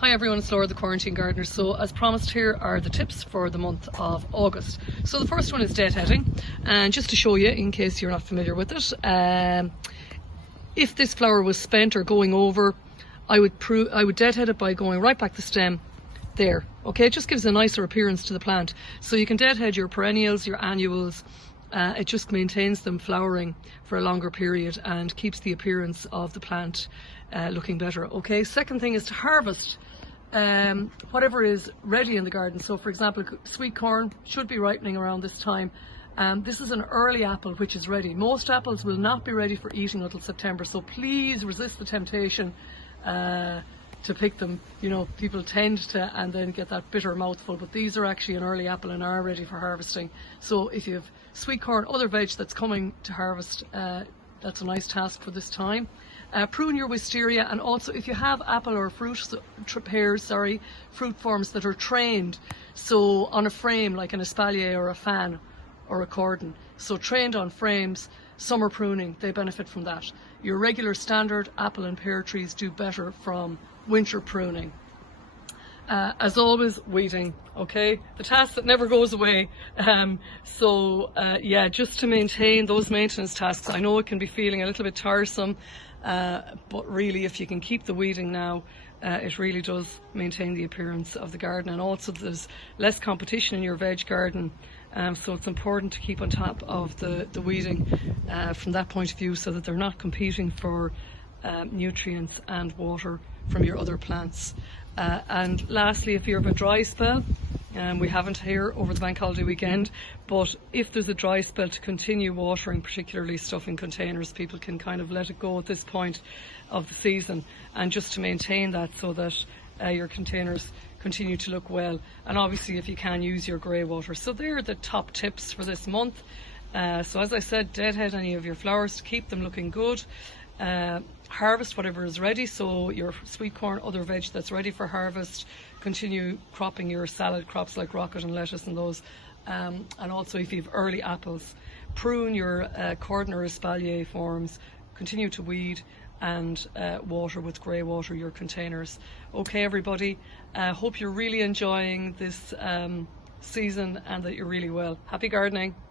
Hi everyone, it's Laura the Quarantine Gardener. So as promised, here are the tips for the month of August. So the first one is deadheading, and just to show you in case you're not familiar with it, if this flower was spent or going over, I would deadhead it by going right back the stem there. Okay, it just gives a nicer appearance to the plant. So you can deadhead your perennials, your annuals. It just maintains them flowering for a longer period and keeps the appearance of the plant looking better. Okay, second thing is to harvest whatever is ready in the garden. So for example, sweet corn should be ripening around this time. This is an early apple which is ready. Most apples will not be ready for eating until September, so please resist the temptation to pick them. You know, people tend to and then get that bitter mouthful, but these are actually an early apple and are ready for harvesting. So if you have sweet corn, other veg that's coming to harvest, that's a nice task for this time. Prune your wisteria, and also if you have apple or fruit forms that are trained, so on a frame like an espalier or a fan or a cordon, so trained on frames, summer pruning, they benefit from that. Your regular standard apple and pear trees do better from winter pruning. As always, weeding, okay? The task that never goes away. Yeah, just to maintain those maintenance tasks. I know it can be feeling a little bit tiresome, but really if you can keep the weeding now, it really does maintain the appearance of the garden. And also there's less competition in your veg garden, so it's important to keep on top of the weeding from that point of view, so that they're not competing for nutrients and water from your other plants. And lastly, if you have a dry spell, we haven't here over the bank holiday weekend, but if there's a dry spell, to continue watering, particularly stuff in containers. People can kind of let it go at this point of the season, and just to maintain that so that your containers continue to look well. And obviously if you can, use your grey water. So they're the top tips for this month. So as I said, deadhead any of your flowers to keep them looking good. Harvest whatever is ready, so your sweet corn, other veg that's ready for harvest. Continue cropping your salad crops like rocket and lettuce and those, and also if you have early apples, prune your cordon or espalier forms. Continue to weed and water with grey water your containers. Okay everybody, hope you're really enjoying this season and that you're really well. Happy gardening.